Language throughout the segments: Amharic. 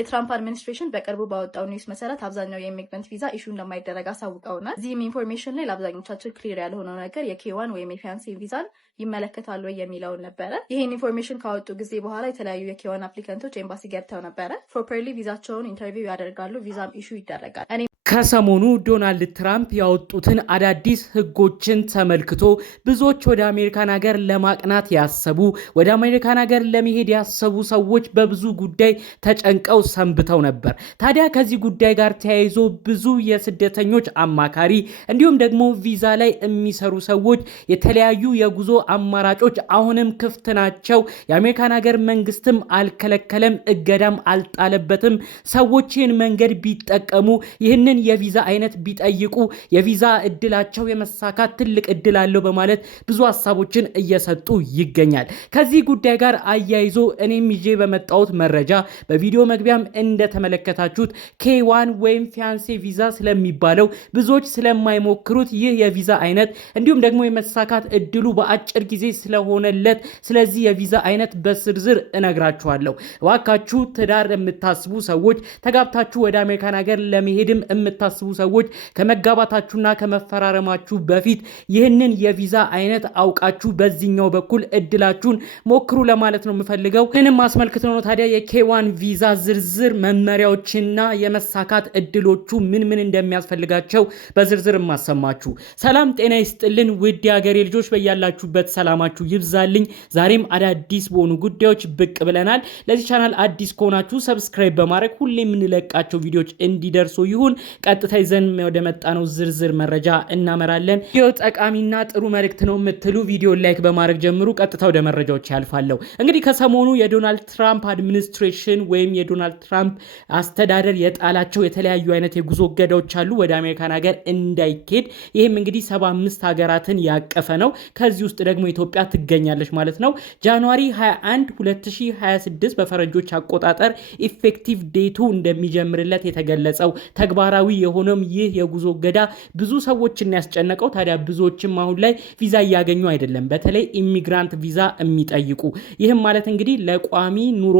የትራምፕ አድሚኒስትሬሽን በቅርቡ ባወጣው ኒውስ መሰረት አብዛኛው የኢሚግራንት ቪዛ ኢሹ እንደማይደረግ አሳውቀውናል። እዚህም ኢንፎርሜሽን ላይ ለአብዛኞቻችን ክሊር ያልሆነው ነገር የኬዋን ወይም የፊያንሴ ቪዛን ይመለከታሉ የሚለውን ነበረ። ይህን ኢንፎርሜሽን ካወጡ ጊዜ በኋላ የተለያዩ የኬዋን አፕሊካንቶች ኤምባሲ ገብተው ነበረ። ፕሮፐርሊ ቪዛቸውን ኢንተርቪው ያደርጋሉ፣ ቪዛም ኢሹ ይደረጋል። ከሰሞኑ ዶናልድ ትራምፕ ያወጡትን አዳዲስ ህጎችን ተመልክቶ ብዙዎች ወደ አሜሪካን ሀገር ለማቅናት ያሰቡ ወደ አሜሪካን ሀገር ለመሄድ ያሰቡ ሰዎች በብዙ ጉዳይ ተጨንቀው ሰንብተው ነበር። ታዲያ ከዚህ ጉዳይ ጋር ተያይዞ ብዙ የስደተኞች አማካሪ እንዲሁም ደግሞ ቪዛ ላይ የሚሰሩ ሰዎች የተለያዩ የጉዞ አማራጮች አሁንም ክፍት ናቸው፣ የአሜሪካን ሀገር መንግስትም አልከለከለም፣ እገዳም አልጣለበትም፣ ሰዎች ይህን መንገድ ቢጠቀሙ ይህንን የቪዛ አይነት ቢጠይቁ የቪዛ እድላቸው የመሳካት ትልቅ እድል አለው በማለት ብዙ ሐሳቦችን እየሰጡ ይገኛል። ከዚህ ጉዳይ ጋር አያይዞ እኔም ይዤ በመጣሁት መረጃ በቪዲዮ መግቢያም እንደተመለከታችሁት ኬዋን ወይም ፊያንሴ ቪዛ ስለሚባለው ብዙዎች ስለማይሞክሩት ይህ የቪዛ አይነት እንዲሁም ደግሞ የመሳካት እድሉ በአጭር ጊዜ ስለሆነለት ስለዚህ የቪዛ አይነት በዝርዝር እነግራችኋለሁ። እባካችሁ ትዳር የምታስቡ ሰዎች ተጋብታችሁ ወደ አሜሪካን ሀገር ለመሄድም የምታስቡ ሰዎች ከመጋባታችሁና ከመፈራረማችሁ በፊት ይህንን የቪዛ አይነት አውቃችሁ በዚህኛው በኩል እድላችሁን ሞክሩ ለማለት ነው የምፈልገው። ምንም አስመልክቶ ነው ታዲያ የኬዋን ቪዛ ዝርዝር መመሪያዎችና የመሳካት እድሎቹ ምን እንደሚያስፈልጋቸው በዝርዝር ማሰማችሁ። ሰላም ጤና ይስጥልን ውድ የሀገሬ ልጆች፣ በያላችሁበት ሰላማችሁ ይብዛልኝ። ዛሬም አዳዲስ በሆኑ ጉዳዮች ብቅ ብለናል። ለዚህ ቻናል አዲስ ከሆናችሁ ሰብስክራይብ በማድረግ ሁሌ የምንለቃቸው ቪዲዮዎች እንዲደርሱ ይሁን። ቀጥታ ይዘን ወደ መጣነው ዝርዝር መረጃ እናመራለን። ቪዲዮ ጠቃሚና ጥሩ መልእክት ነው የምትሉ ቪዲዮ ላይክ በማድረግ ጀምሩ። ቀጥታ ወደ መረጃዎች ያልፋለሁ። እንግዲህ ከሰሞኑ የዶናልድ ትራምፕ አድሚኒስትሬሽን ወይም የዶናልድ ትራምፕ አስተዳደር የጣላቸው የተለያዩ አይነት የጉዞ እገዳዎች አሉ ወደ አሜሪካን ሀገር እንዳይኬድ። ይህም እንግዲህ 75 ሀገራትን ያቀፈ ነው። ከዚህ ውስጥ ደግሞ ኢትዮጵያ ትገኛለች ማለት ነው። ጃንዋሪ 21 2026 በፈረንጆች አቆጣጠር ኢፌክቲቭ ዴቱ እንደሚጀምርለት የተገለጸው ተግባራዊ የሆነም ይህ የጉዞ እገዳ ብዙ ሰዎችን ያስጨነቀው። ታዲያ ብዙዎችም አሁን ላይ ቪዛ እያገኙ አይደለም፣ በተለይ ኢሚግራንት ቪዛ የሚጠይቁ። ይህም ማለት እንግዲህ ለቋሚ ኑሮ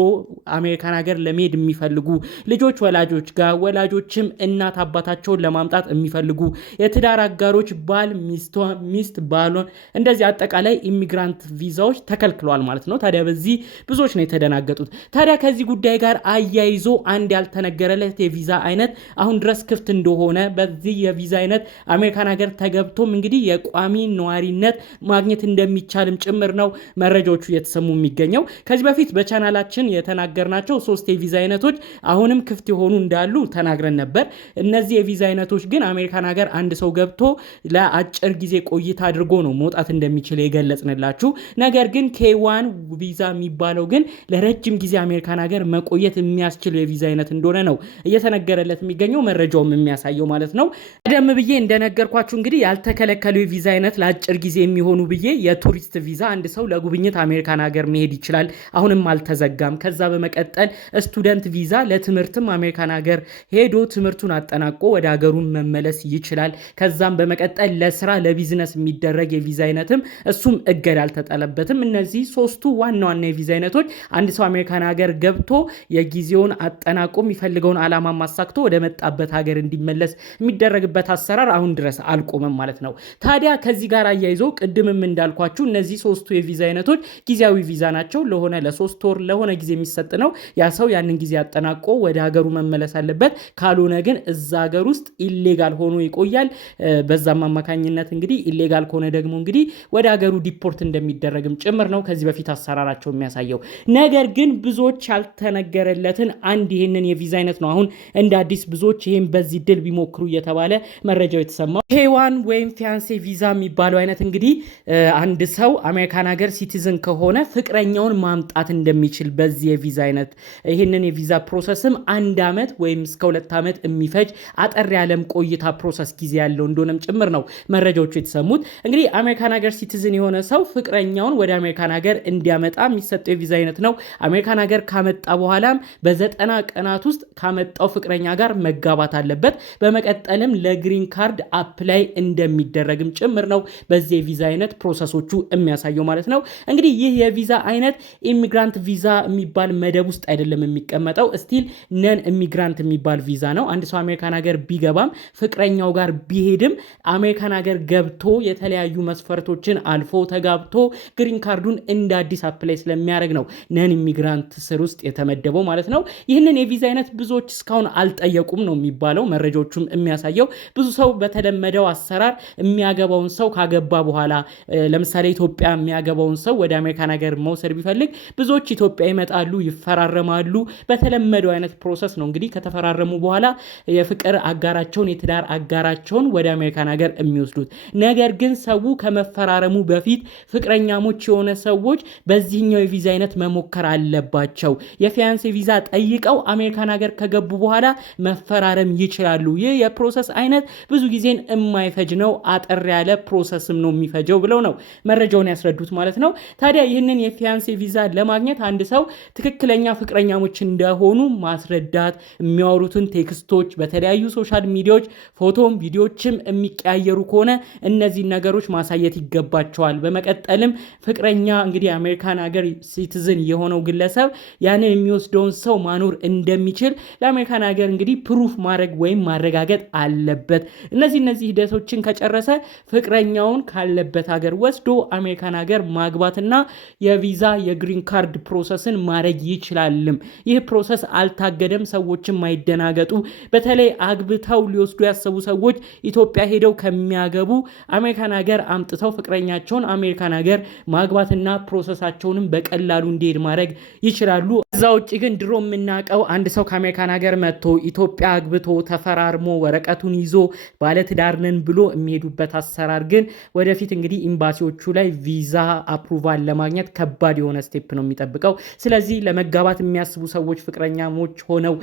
አሜሪካን ሀገር ለመሄድ የሚፈልጉ ልጆች ወላጆች ጋር ወላጆችም እናት አባታቸውን ለማምጣት የሚፈልጉ የትዳር አጋሮች ባል ሚስት ባሏን እንደዚህ አጠቃላይ ኢሚግራንት ቪዛዎች ተከልክለዋል ማለት ነው። ታዲያ በዚህ ብዙዎች ነው የተደናገጡት። ታዲያ ከዚህ ጉዳይ ጋር አያይዞ አንድ ያልተነገረለት የቪዛ አይነት አሁን ድረስ ክፍት እንደሆነ በዚህ የቪዛ አይነት አሜሪካን ሀገር ተገብቶም እንግዲህ የቋሚ ነዋሪነት ማግኘት እንደሚቻልም ጭምር ነው መረጃዎቹ እየተሰሙ የሚገኘው። ከዚህ በፊት በቻናላችን የተናገርናቸው 3 የቪዛ አይነቶች አሁንም ክፍት የሆኑ እንዳሉ ተናግረን ነበር። እነዚህ የቪዛ አይነቶች ግን አሜሪካን ሀገር አንድ ሰው ገብቶ ለአጭር ጊዜ ቆይታ አድርጎ ነው መውጣት እንደሚችል የገለጽንላችሁ። ነገር ግን ኬዋን ቪዛ የሚባለው ግን ለረጅም ጊዜ አሜሪካን ሀገር መቆየት የሚያስችል የቪዛ አይነት እንደሆነ ነው እየተነገረለት የሚገኘው መረጃውም የሚያሳየው ማለት ነው። ቀደም ብዬ እንደነገርኳችሁ እንግዲህ ያልተከለከሉ የቪዛ አይነት ለአጭር ጊዜ የሚሆኑ ብዬ የቱሪስት ቪዛ አንድ ሰው ለጉብኝት አሜሪካን ሀገር መሄድ ይችላል፣ አሁንም አልተዘጋም። ከዛ በመቀጠል ስቱደንት ቪዛ ለትምህርትም አሜሪካን ሀገር ሄዶ ትምህርቱን አጠናቆ ወደ ሀገሩ መመለስ ይችላል። ከዛም በመቀጠል ለስራ ለቢዝነስ የሚደረግ የቪዛ አይነትም እሱም እገዳ አልተጣለበትም። እነዚህ 3ቱ ዋና ዋና የቪዛ አይነቶች አንድ ሰው አሜሪካን ሀገር ገብቶ የጊዜውን አጠናቆ የሚፈልገውን ዓላማ ማሳክቶ ወደ መጣበት ሀገር እንዲመለስ የሚደረግበት አሰራር አሁን ድረስ አልቆመም ማለት ነው። ታዲያ ከዚህ ጋር አያይዞ ቅድምም እንዳልኳችሁ እነዚህ 3ቱ የቪዛ አይነቶች ጊዜያዊ ቪዛ ናቸው። ለሆነ ለ3 ወር ለሆነ ጊዜ የሚሰጥ ነው። ያ ሰው ያንን ጊዜ አጠናቆ ወደ ሀገሩ መመለስ አለበት። ካልሆነ ግን እዛ ሀገር ውስጥ ኢሌጋል ሆኖ ይቆያል። በዛም አማካኝነት እንግዲህ ኢሌጋል ከሆነ ደግሞ እንግዲህ ወደ ሀገሩ ዲፖርት እንደሚደረግም ጭምር ነው ከዚህ በፊት አሰራራቸው የሚያሳየው። ነገር ግን ብዙዎች ያልተነገረለትን አንድ ይሄንን የቪዛ አይነት ነው አሁን እንደ አዲስ ብዙዎች ይሄን በዚህ ድል ቢሞክሩ እየተባለ መረጃው የተሰማው። ኬዋን ወይም ፊያንሴ ቪዛ የሚባለው አይነት እንግዲህ አንድ ሰው አሜሪካን ሀገር ሲቲዝን ከሆነ ፍቅረኛውን ማምጣት እንደሚችል በዚህ የቪዛ አይነት ይሄንን የቪዛ ፕሮሰስም 1 ዓመት ወይም እስከ 2 ዓመት የሚፈጅ አጠር ያለም ቆይታ ፕሮሰስ ጊዜ ያለው እንደሆነም ጭምር ነው መረጃዎቹ የተሰሙት። እንግዲህ አሜሪካን ሀገር ሲቲዝን የሆነ ሰው ፍቅረኛውን ወደ አሜሪካን ሀገር እንዲያመጣ የሚሰጠው የቪዛ አይነት ነው። አሜሪካን ሀገር ካመጣ በኋላም በ90 ቀናት ውስጥ ካመጣው ፍቅረኛ ጋር መጋባት አለ አለበት። በመቀጠልም ለግሪን ካርድ አፕላይ እንደሚደረግም ጭምር ነው በዚህ የቪዛ አይነት ፕሮሰሶቹ የሚያሳየው ማለት ነው። እንግዲህ ይህ የቪዛ አይነት ኢሚግራንት ቪዛ የሚባል መደብ ውስጥ አይደለም የሚቀመጠው። ስቲል ነን ኢሚግራንት የሚባል ቪዛ ነው። አንድ ሰው አሜሪካን ሀገር ቢገባም ፍቅረኛው ጋር ቢሄድም አሜሪካን ሀገር ገብቶ የተለያዩ መስፈርቶችን አልፎ ተጋብቶ ግሪን ካርዱን እንደ አዲስ አፕላይ ስለሚያደርግ ነው ነን ኢሚግራንት ስር ውስጥ የተመደበው ማለት ነው። ይህንን የቪዛ አይነት ብዙዎች እስካሁን አልጠየቁም ነው የሚባለው። መረጃዎቹም የሚያሳየው ብዙ ሰው በተለመደው አሰራር የሚያገባውን ሰው ካገባ በኋላ ለምሳሌ ኢትዮጵያ የሚያገባውን ሰው ወደ አሜሪካን ሀገር መውሰድ ቢፈልግ ብዙዎች ኢትዮጵያ ይመጣሉ፣ ይፈራረማሉ። በተለመደው አይነት ፕሮሰስ ነው እንግዲህ ከተፈራረሙ በኋላ የፍቅር አጋራቸውን የትዳር አጋራቸውን ወደ አሜሪካን ሀገር የሚወስዱት። ነገር ግን ሰው ከመፈራረሙ በፊት ፍቅረኛሞች የሆነ ሰዎች በዚህኛው የቪዛ አይነት መሞከር አለባቸው። የፊያንሴ ቪዛ ጠይቀው አሜሪካን ሀገር ከገቡ በኋላ መፈራረም ይችላሉ። ይህ የፕሮሰስ አይነት ብዙ ጊዜን የማይፈጅ ነው፣ አጠር ያለ ፕሮሰስም ነው የሚፈጀው ብለው ነው መረጃውን ያስረዱት ማለት ነው። ታዲያ ይህንን የፊያንሴ ቪዛ ለማግኘት አንድ ሰው ትክክለኛ ፍቅረኛሞች እንደሆኑ ማስረዳት፣ የሚያወሩትን ቴክስቶች በተለያዩ ሶሻል ሚዲያዎች ፎቶም ቪዲዮዎችም የሚቀያየሩ ከሆነ እነዚህ ነገሮች ማሳየት ይገባቸዋል። በመቀጠልም ፍቅረኛ እንግዲህ አሜሪካን ሀገር ሲቲዝን የሆነው ግለሰብ ያንን የሚወስደውን ሰው ማኖር እንደሚችል ለአሜሪካን ሀገር እንግዲህ ፕሩፍ ማድረግ ወይም ማረጋገጥ አለበት። እነዚህ ሂደቶችን ከጨረሰ ፍቅረኛውን ካለበት ሀገር ወስዶ አሜሪካን ሀገር ማግባትና የቪዛ የግሪን ካርድ ፕሮሰስን ማድረግ ይችላልም። ይህ ፕሮሰስ አልታገደም። ሰዎችም አይደናገጡ። በተለይ አግብተው ሊወስዱ ያሰቡ ሰዎች ኢትዮጵያ ሄደው ከሚያገቡ አሜሪካን ሀገር አምጥተው ፍቅረኛቸውን አሜሪካን ሀገር ማግባትና ፕሮሰሳቸውንም በቀላሉ እንዲሄድ ማድረግ ይችላሉ። ከዛ ውጭ ግን ድሮ የምናውቀው አንድ ሰው ከአሜሪካን ሀገር መጥቶ ኢትዮጵያ አግብቶ ተፈራርሞ ወረቀቱን ይዞ ባለትዳር ነን ብሎ የሚሄዱበት አሰራር ግን ወደፊት እንግዲህ ኤምባሲዎቹ ላይ ቪዛ አፕሩቫል ለማግኘት ከባድ የሆነ ስቴፕ ነው የሚጠብቀው። ስለዚህ ለመጋባት የሚያስቡ ሰዎች ፍቅረኛሞች ሆነው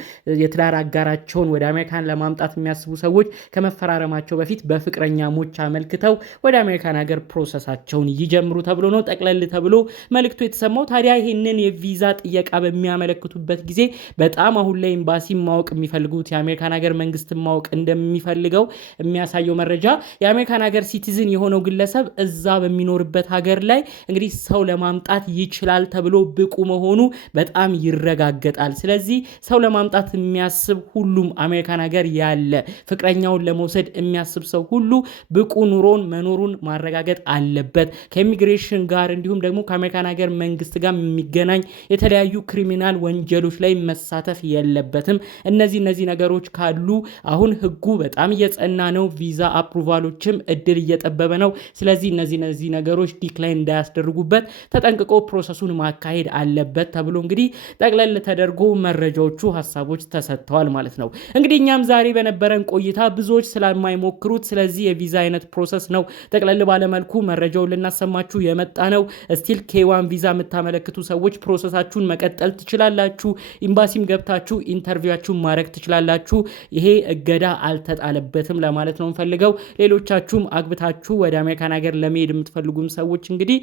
የትዳር አጋራቸውን ወደ አሜሪካን ለማምጣት የሚያስቡ ሰዎች ከመፈራረማቸው በፊት በፍቅረኛሞች አመልክተው ወደ አሜሪካን ሀገር ፕሮሰሳቸውን ይጀምሩ ተብሎ ነው ጠቅለል ተብሎ መልእክቱ የተሰማው። ታዲያ ይህንን የቪዛ ጥየቃ በሚያመለክቱበት ጊዜ በጣም አሁን ላይ ኤምባሲ ማወቅ የሚፈልጉት የአሜሪካን ሀገር መንግስት ማወቅ እንደሚፈልገው የሚያሳየው መረጃ የአሜሪካን ሀገር ሲቲዝን የሆነው ግለሰብ እዛ በሚኖርበት ሀገር ላይ እንግዲህ ሰው ለማምጣት ይችላል ተብሎ ብቁ መሆኑ በጣም ይረጋገጣል። ስለዚህ ሰው ለማምጣት የሚያስብ ሁሉም አሜሪካን ሀገር ያለ ፍቅረኛውን ለመውሰድ የሚያስብ ሰው ሁሉ ብቁ ኑሮን መኖሩን ማረጋገጥ አለበት። ከኢሚግሬሽን ጋር እንዲሁም ደግሞ ከአሜሪካን ሀገር መንግስት ጋር የሚገናኝ የተለያዩ ክሪሚናል ወንጀሎች ላይ መሳተፍ የለበትም። እነዚህ ነገሮች ካሉ አሁን ህጉ በጣም እየጸና ነው። ቪዛ አፕሩቫሎችም እድል እየጠበበ ነው። ስለዚህ እነዚህ ነገሮች ዲክላይን እንዳያስደርጉበት ተጠንቅቆ ፕሮሰሱን ማካሄድ አለበት ተብሎ እንግዲህ ጠቅለል ተደርጎ መረጃዎቹ ሀሳቦች ተሰጥተዋል ማለት ነው። እንግዲህ እኛም ዛሬ በነበረን ቆይታ ብዙዎች ስለማይሞክሩት ስለዚህ የቪዛ አይነት ፕሮሰስ ነው ጠቅለል ባለመልኩ መረጃውን ልናሰማችሁ የመጣ ነው። ስቲል ኬዋን ቪዛ የምታመለክቱ ሰዎች ፕሮሰሳችሁን መቀጠል ትችላላችሁ። ኤምባሲም ገብታችሁ ኢንተርቪዋችሁን ማድረግ ትችላላችሁ። ይሄ እገዳ አልተጣለበትም ለማለት ነው ፈልገው። ሌሎቻችሁም አግብታችሁ ወደ አሜሪካን ሀገር ለመሄድ የምትፈልጉም ሰዎች እንግዲህ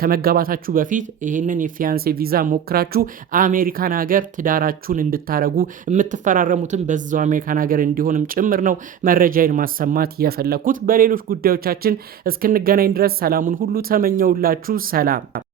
ከመጋባታችሁ በፊት ይሄንን የፊያንሴ ቪዛ ሞክራችሁ አሜሪካን ሀገር ትዳራችሁን እንድታረጉ የምትፈራረሙትን በዛው አሜሪካን ሀገር እንዲሆንም ጭምር ነው መረጃዬን ማሰማት የፈለኩት። በሌሎች ጉዳዮቻችን እስክንገናኝ ድረስ ሰላሙን ሁሉ ተመኘውላችሁ። ሰላም።